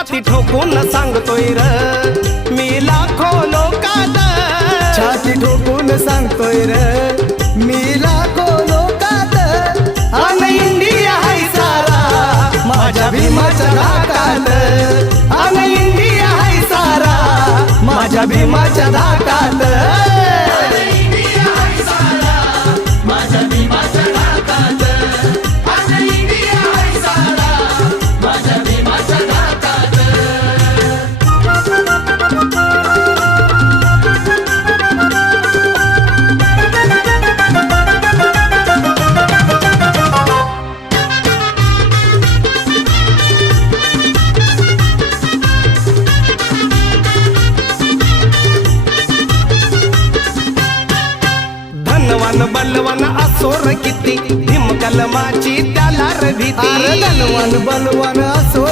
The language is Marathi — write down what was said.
छाती ठोकून सांगतोय र मी लाखो लोकात, छाती ठोकून सांगतोय र मी लाखो लोकात, अन इंडिया हाय सारा माझ्या भीमाच्या धाकात, अन इंडिया हाय सारा माझ्या भीमाच्या धाकात. धनवान बलवान असोर किती भीम कलमाची त्याला रे भीती. अरे धनवान बलवान असो